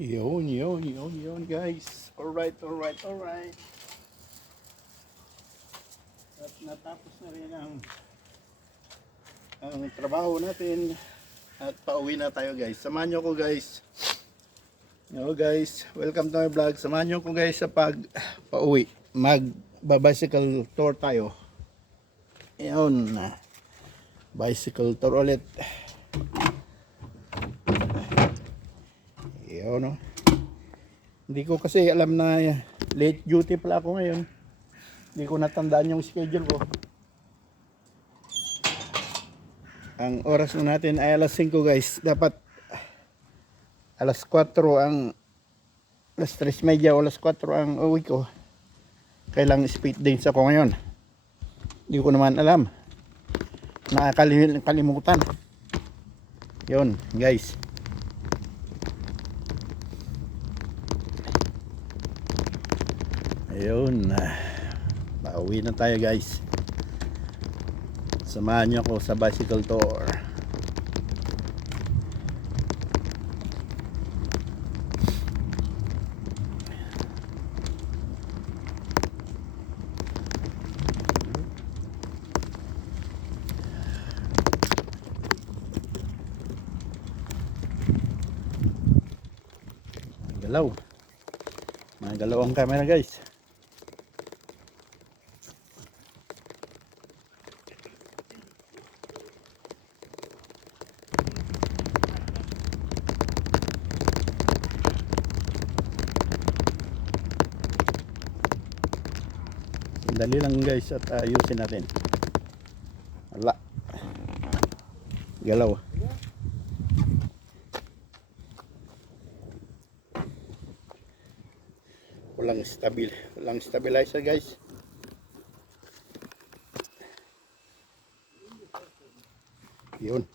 Yun guys. Alright. At natapos na rin ang trabaho natin at pauwi na tayo guys. Samahan nyo ko guys. Hello guys, welcome to my vlog. Samahan nyo ko guys sa pauwi. Mag-bicycle tour tayo. Yun. Bicycle tour ulit. Yun no. Hindi ko kasi alam na late duty pala ako ngayon. Hindi ko natandaan yung schedule ko. Ang oras na natin ay alas 5 guys. Dapat alas 4 ang alas 3:30 o alas 4 ang uwi ko. Kailang speed dance ako ngayon. Hindi ko naman alam. Nakakalimutan. Yun guys. Ayun. Pauwi na tayo guys. Samahan niyo ako sa bicycle tour. Magalaw ang camera guys. Dali lang guys at ayusin natin. Wala. Galaw. Walang stabilizer guys. Yun.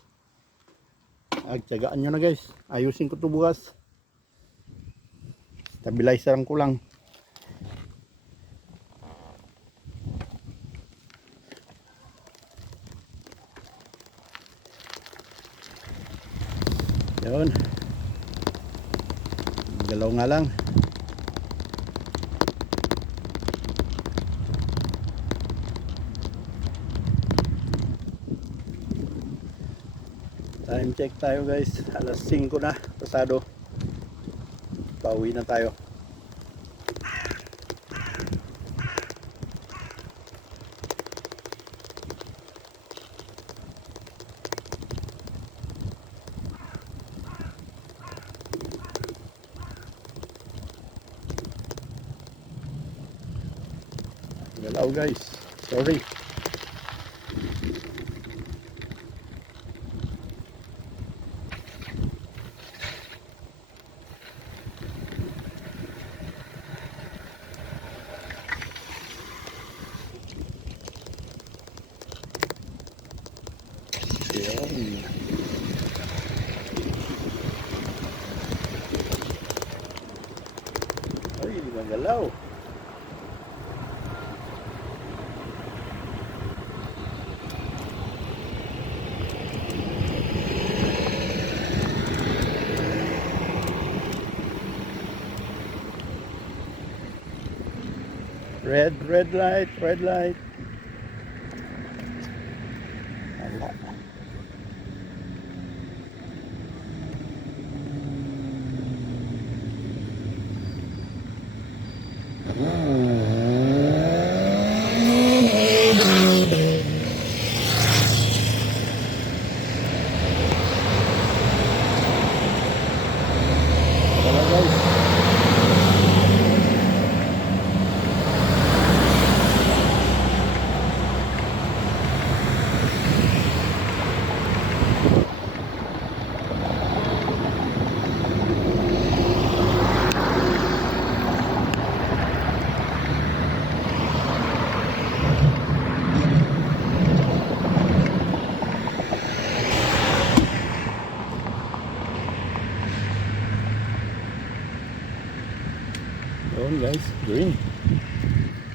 Agtsagaan nyo na guys. Ayusin ko to bukas. Stabilizer ang kulang. Yun. Galaw nga lang. Time check tayo guys. Alas 5 na. Pasado. Pauwi na tayo. Galaw guys. Sorry. Yun. Ay, magalaw. Red light. Wala. Wala guys. Yun guys,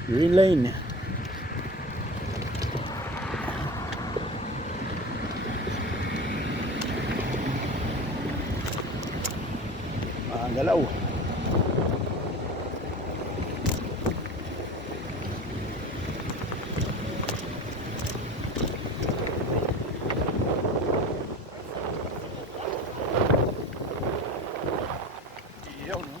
green lane. galaw. Yun, no?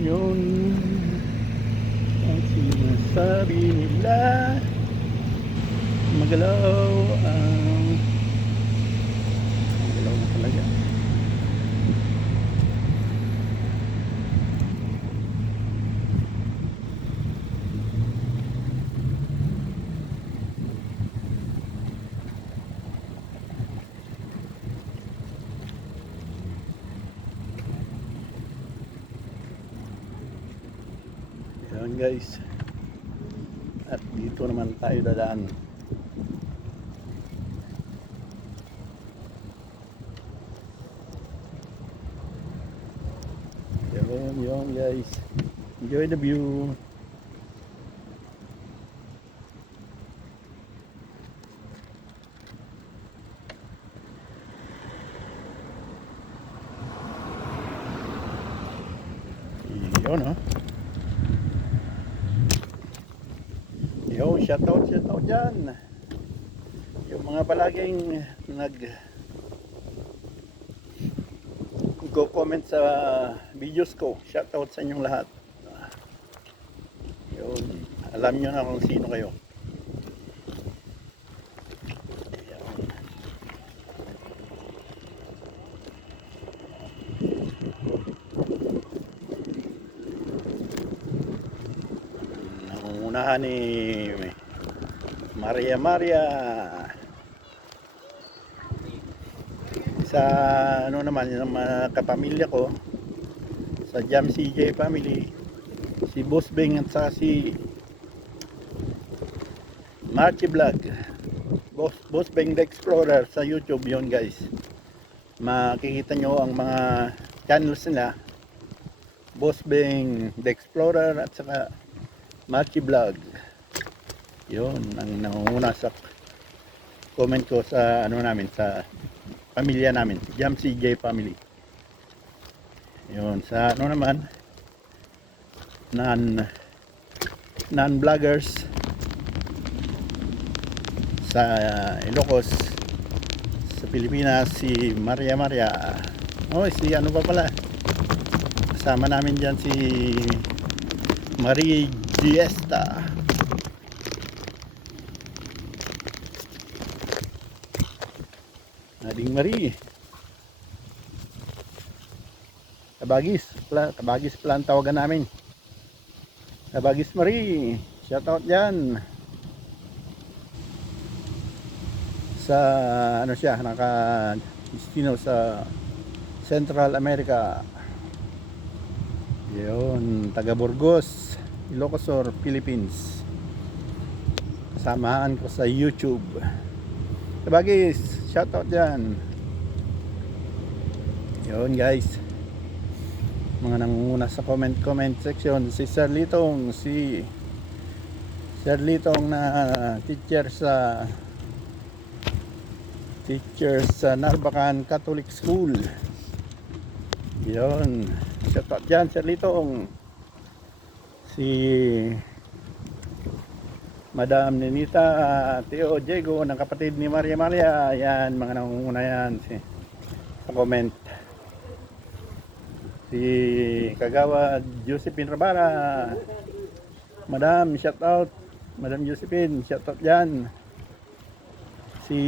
Yun ang sinasabi nila, magalaw magalaw na talaga. Yan guys, at dito naman tayo dadaan. Yun guys, enjoy the view. Yun, no? Yo, shoutout dyan. Yung mga palaging nag-comment sa videos ko, shoutout sa inyong lahat. Yun, alam nyo na kung sino kayo. Nangungunahan ni Maria sa ano naman yung mga kapamilya ko sa Jam CJ family, si Boss Beng at saka si Marchi Vlog, Boss Beng the Explorer sa YouTube. Yun guys, makikita nyo ang mga channels nila, Boss Beng the Explorer at saka Marchi Vlog. Yun ang nangunguna sa comment ko sa ano namin, sa pamilya namin, Jam CJ family. Yun sa ano naman, non-vloggers sa Ilocos, sa Pilipinas, si Maria. Oh, si ano pa pala, kasama namin dyan si Marie Giesta. Ading Marie. Kabagis pala ang tawagan namin. Kabagis Marie, shoutout dyan. Sa ano siya, naka-destino sa Central America. Yun, taga Burgos, Ilocos Sur, Philippines. Kasamaan ko sa YouTube. Kabagis, shoutout dyan. Yun guys, mga nangunguna sa comment section, si Sir Litong na teacher sa Narbacan Catholic School. Yun, shoutout dyan Sir Litong. Si Madam Ninita Teo Diego ng kapatid ni Maria, yan mga nangunguna yan sa comment. Si Kagawa Josephine Rabara, Madam, shoutout Madam Josephine, shoutout yan. Si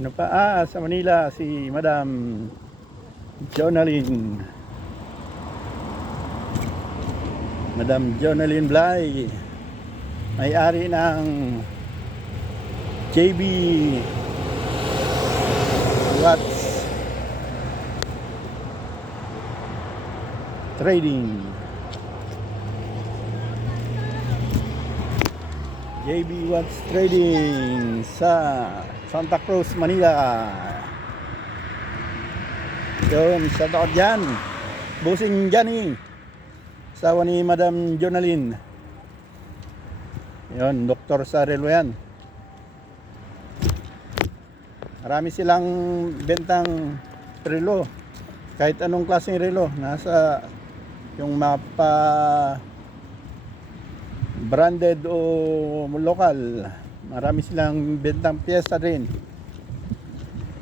ano pa, sa Manila, si Madam Jonalyn Blay, may-ari ng JB Watts Trading. JB Watts Trading sa Santa Cruz, Manila. Yun, shout out dyan. Busing Johnny, asawa ni Madam Jonalyn. Yun, doktor sa relo yan. Marami silang bentang relo. Kahit anong klaseng relo, nasa yung mapa branded o local. Marami silang bentang piyesa rin.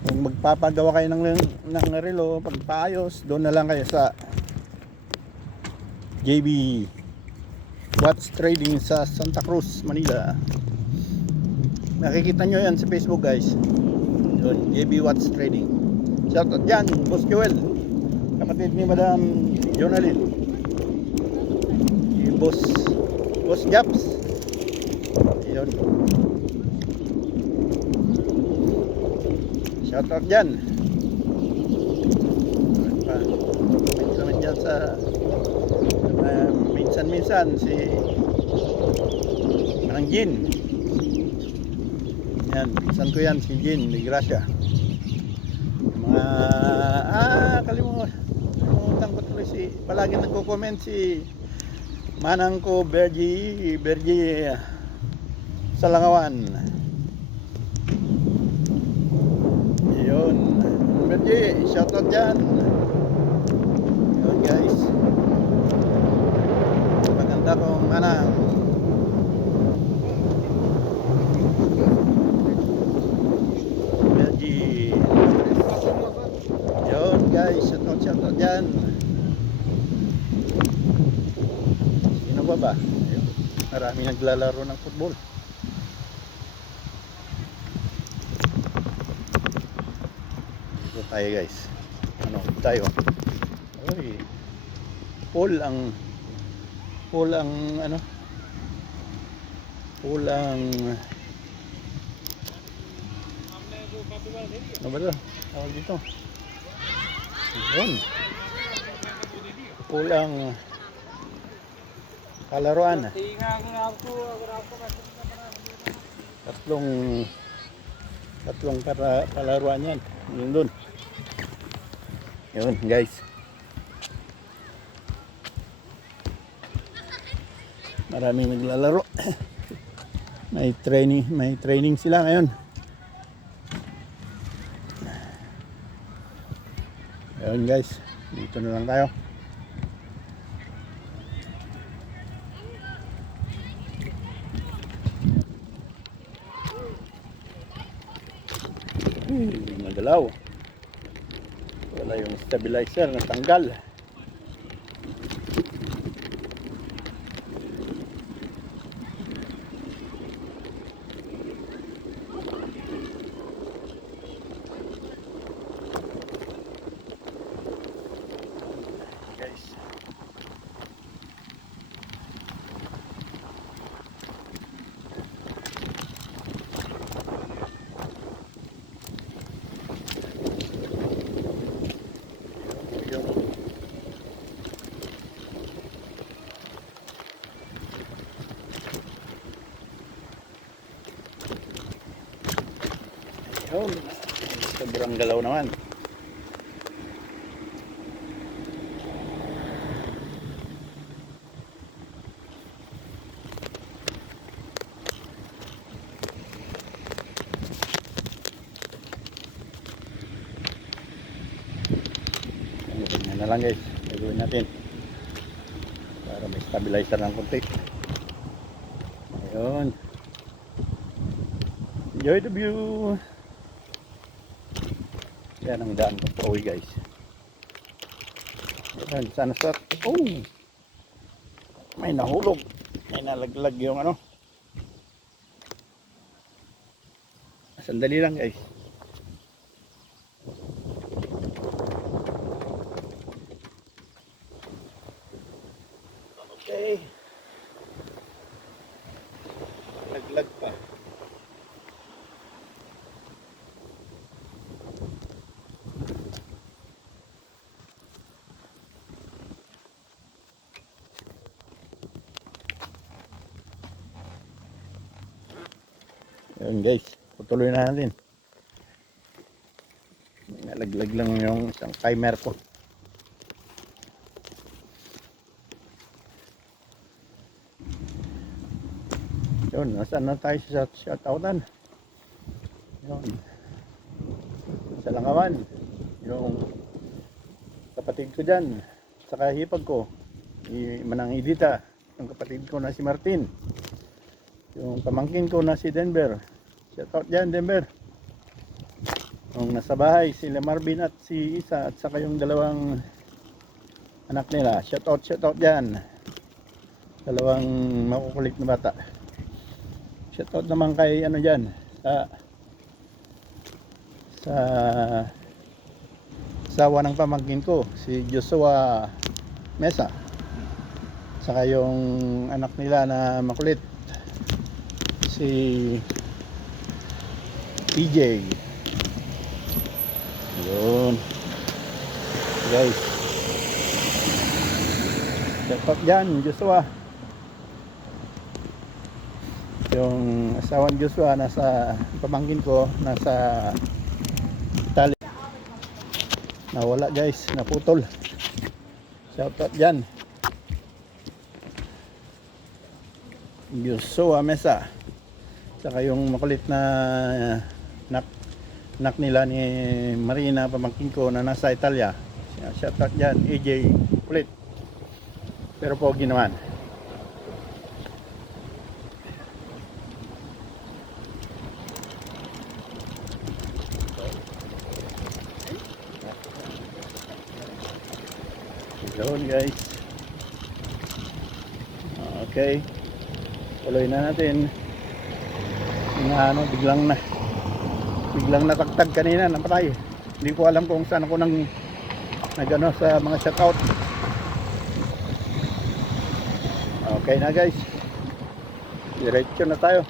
Kung magpapagawa kayo ng relo, pagpaayos, doon na lang kayo sa JB Watch Trading sa Santa Cruz, Manila. Nakikita nyo yan sa Facebook, guys. Yun, JB Watch Trading. Shout out dyan, Boss Joel, kapatid ni Madam Jonalyn. Yung Boss Japs. Yun. Shout out dyan. Comment naman dyan sa minsan-minsan si Manang Jin. Yan, minsan ko yan si Jin de Gracia. Mga kalimutan ko tuloy si palagi nagko-comment si Manang ko Bergie Salangawan. Yun, Bergie, shout out dyan. Yun guys, maganda kong Manang. Bergie. Yun guys, shout out dyan. Sino ba? Ayun, marami naglalaro ng football. Dito tayo guys. Ano tayo? Oy. Pool ang ano? Pool ang ano ba ito? Tawag dito. Yun. Pool ang kalaruan. Tatlong kalaruan yan. Yun dun. Yun guys. Maraming naglalaro. May training sila ngayon. Ayun guys, dito na lang tayo. Magalaw. Wala yung stabilizer na tanggal. Yun, sobrang galaw naman. Ganyan na lang guys, gagawin natin para may stabilizer ng konti. Ayun, enjoy the view. Yan ang daan ko pauwi guys. Yan, sana start. Oh, may nahulog, may nalaglag yung ano. Sandali lang guys. Okay, laglag pa. Yun guys, tutuloy na natin. Nalaglag lang yung isang timer ko. Yun, nasaan na tayo sa shoutoutan? Yun, sa Langawan. Yung kapatid ko dyan, saka hipag ko, Manang Idita, yung kapatid ko na si Martin, yung pamangkin ko na si Denver. Shoutout dyan, Denver. Yung nasa bahay, sila Marvin at si Isa, at saka yung dalawang anak nila. Shoutout dyan. Dalawang makukulit na bata. Shoutout naman kay ano dyan, sa asawa ng pamangkin ko, si Joshua Mesa, saka yung anak nila na makulit, si PJ. Yun guys, shoutout dyan Joshua. Yung asawa ni Joshua, nasa pamangkin ko, nasa Italy. Nawala guys, naputol. Shoutout dyan Joshua Mesa, saka yung makulit na anak nila ni Marina, pamangkin ko na nasa Italia. Shoutout dyan AJ, kulit pero pogi naman. Yun guys, okay, tuloy na natin. Biglang natagtag kanina, napatay. Hindi ko alam kung saan ako nagano sa mga shoutout. Okay na guys, diretso na tayo.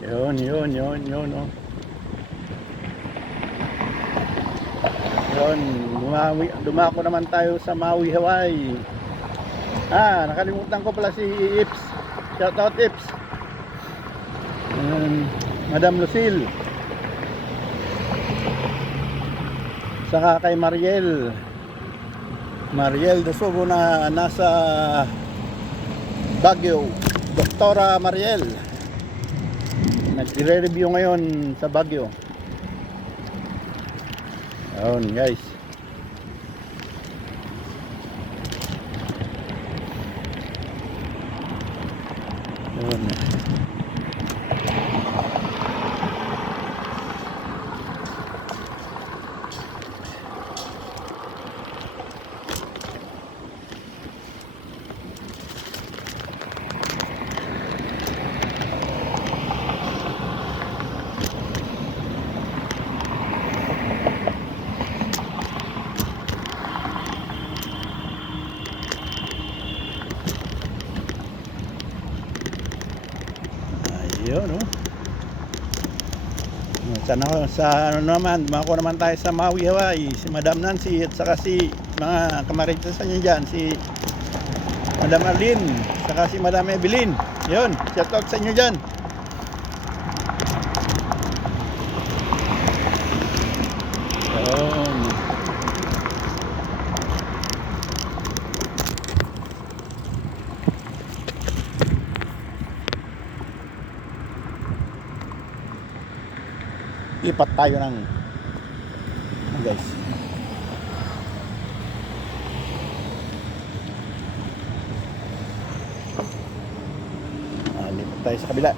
Yun oh. Yun, dumako naman tayo sa Maui, Hawaii. Nakalimutan ko pala si Ips. Shoutout Ips. Madam Lucille. Saka kay Mariel Dosugo na nasa Baguio. Doktora Mariel. Nagre-review ngayon sa Baguio. Ayun guys. Ayun. Ayun, oh. Sa ano naman, dumako naman tayo sa Maui, Hawaii. Si Madam Nancy at saka si mga kamaritas niya dyan, si Madam Arlene, saka si Madam Evelyn. Yun, shoutout sa inyo dyan. Yun. Lipat tayo ng guys. Lipat tayo sa kabila.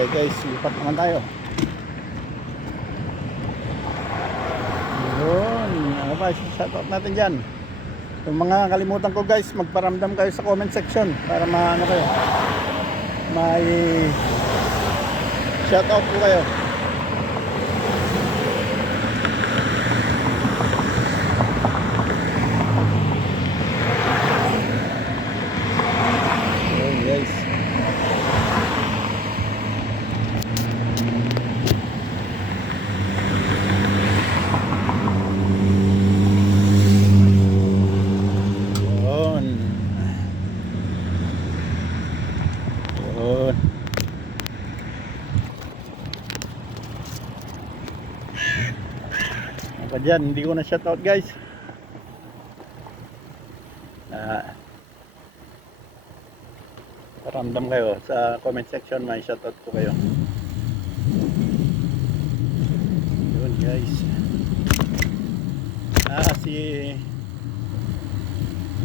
Okay guys, lipat naman tayo. Yun, ano ba shoutout natin dyan? Yung mga kalimutan ko guys, magparamdam kayo sa comment section para maano kayo. May shout out ko kayo. Ayun guys. Yun. Yun. Apa dyan, hindi ko na shoutout guys. Paramdam kayo sa comment section, may shoutout ko kayo. Yun guys. Si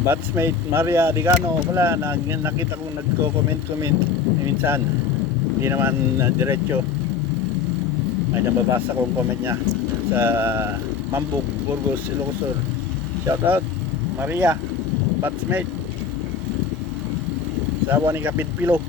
batchmate Maria Digano wala, nakita kong nagko-comment minsan. Hindi naman diretso. May nababasa kong comment niya sa Mambug, Burgos, Ilocos. Shout out Maria, batchmate. Sawa ni Kapit Pilo.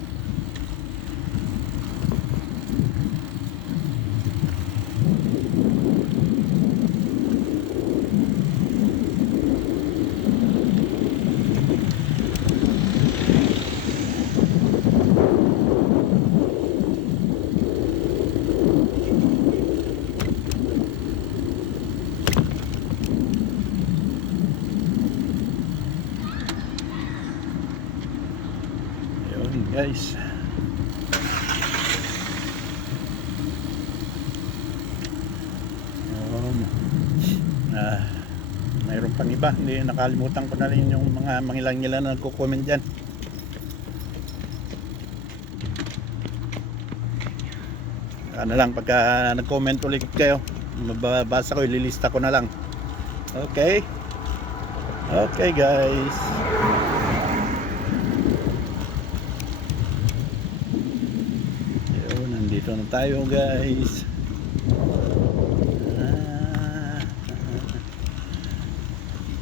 Guys, mayroon pang iba, hindi, nakalimutan ko na rin yung mga mangilang-ngilang na nagko-comment dyan. Ano lang, pagka nag-comment ulit kayo, mababasa ko, ililista ko na lang. Okay, okay guys. Dito na tayo guys.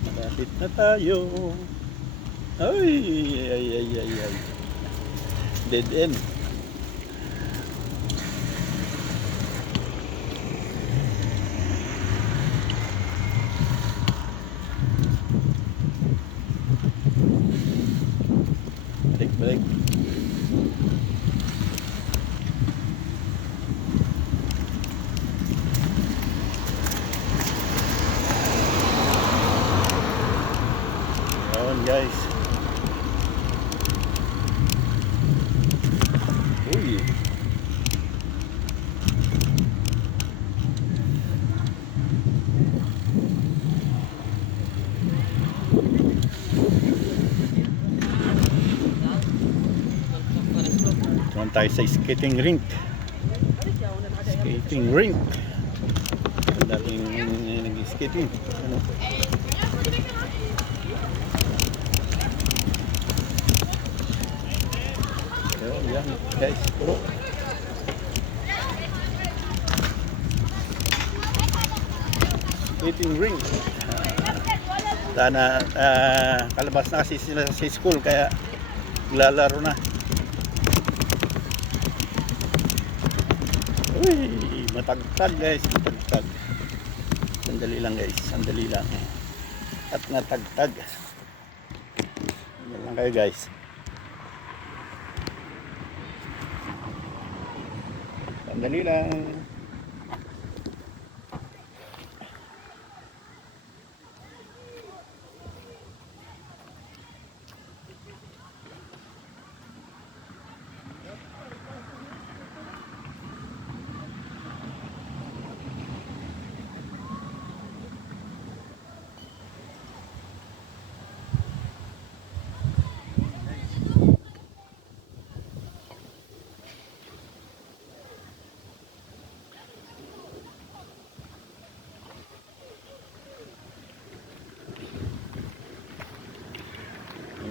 Malapit na tayo. Ay, ay, ay, ay, ay. Dead end. Balik, balik. Guys, uy, tuwan tayo sa skating rink. Skating rink. Dating nag-skating. Ano? Yan guys, puro skating ring. Sana kalabas na kasi sila sa school kaya lalaro na. Uy, matagtag guys, matagtag. Sandali lang guys, sandali lang. At natagtag. Yan lang kayo guys. Sandali lang.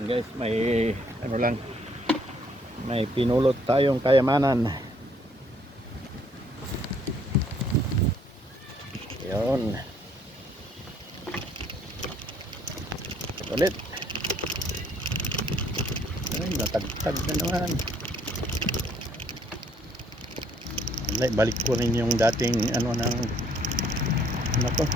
Guys, may ano lang, may pinulot tayong kayamanan. Yun. ulit. Ay, natagtag na naman. Balik ko rin yung dating ano to.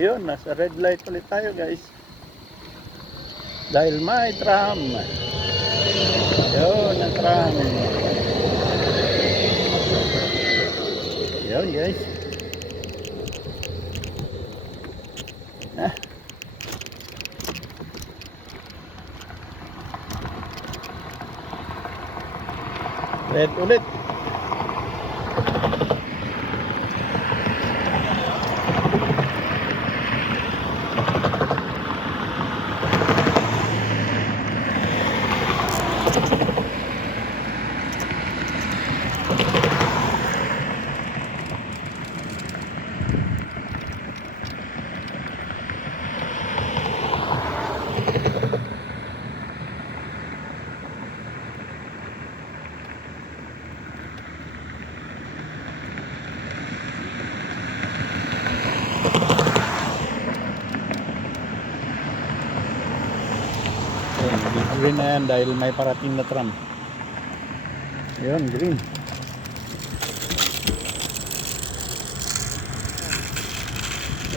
Ayun, nasa red light ulit tayo guys. Dahil may tram. Ayun, ang tram. Ayun guys. Red ulit. Green na yan dahil may parating na tram. Yun, green.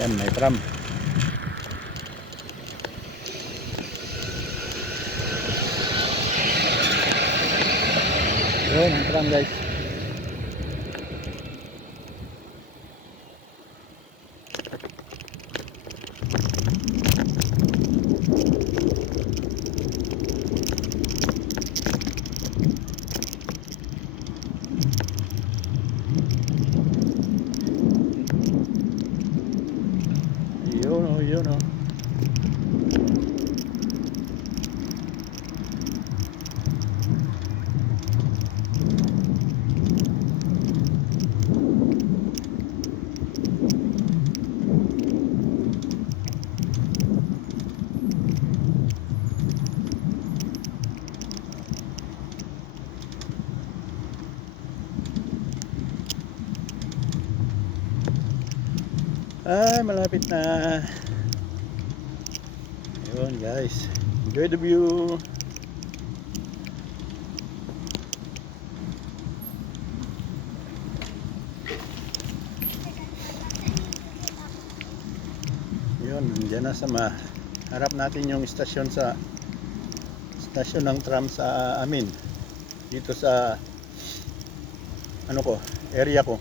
Yan, may tram. Yun, ang tram guys. Yun o. Ay, malapit na. Ayun guys, enjoy the view. Yun, dyan na sa harap natin yung istasyon ng tram sa amin dito sa area ko.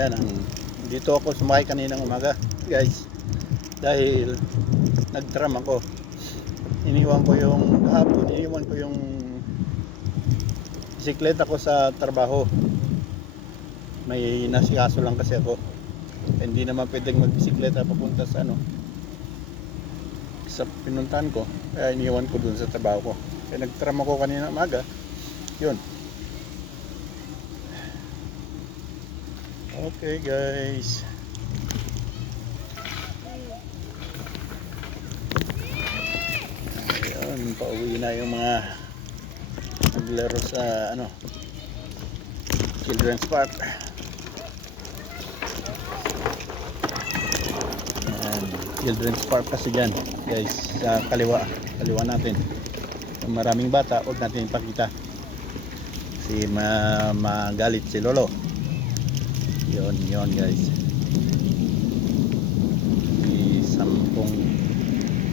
Yan dito ako sumakay kaninang umaga guys, dahil nagtram ako. Iniwan ko yung bisikleta ko sa trabaho. May nasikaso lang kasi ako, hindi naman pwedeng magbisikleta papunta sa sa pinuntahan ko, kaya iniwan ko dun sa trabaho ko. Kaya nagtram ako kanina umaga. Yun. Okay guys. Ayun, pauwi na yung mga naglaro sa Children's Park. Ayan, Children's Park kasi dyan guys, sa kaliwa natin. Maraming bata, huwag natin ipakita kasi magalit si lolo. Yun guys.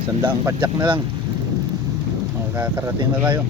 100 padyak na lang makakarating na tayo.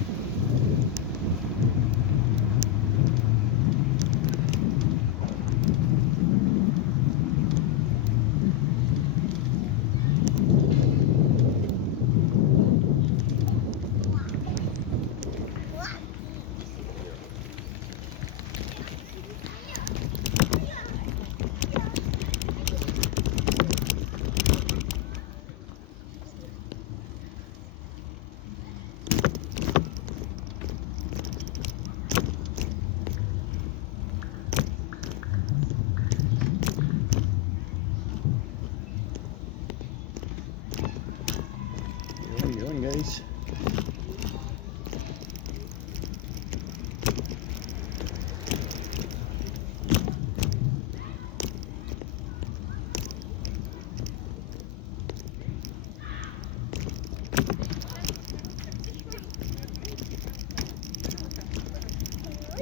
guys.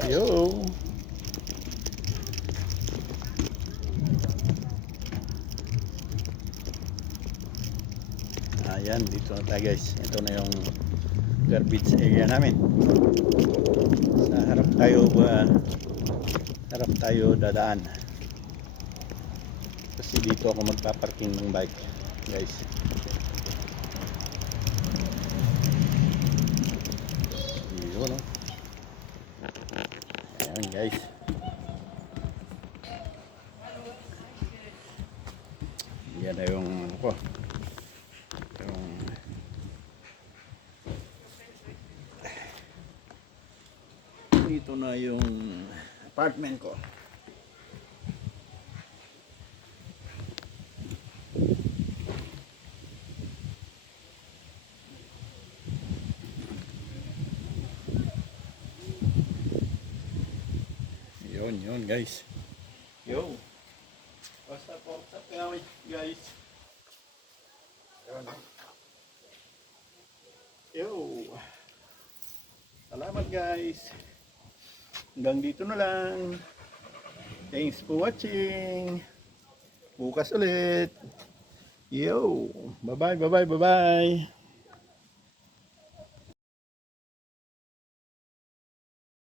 Yo. Ayan, dito na tayo guys. Ito na yung garbage area namin. Sa harap tayo dadaan. Kasi dito ako magpaparking ng bike, guys. Yun, no? Ayan, guys. Yan na yung ano ko. Dito na yung apartment ko. Yun guys. Yo. What's up guys? Yo. Salamat guys. Hanggang dito na lang. Thanks for watching. Bukas ulit. Yo. Bye bye.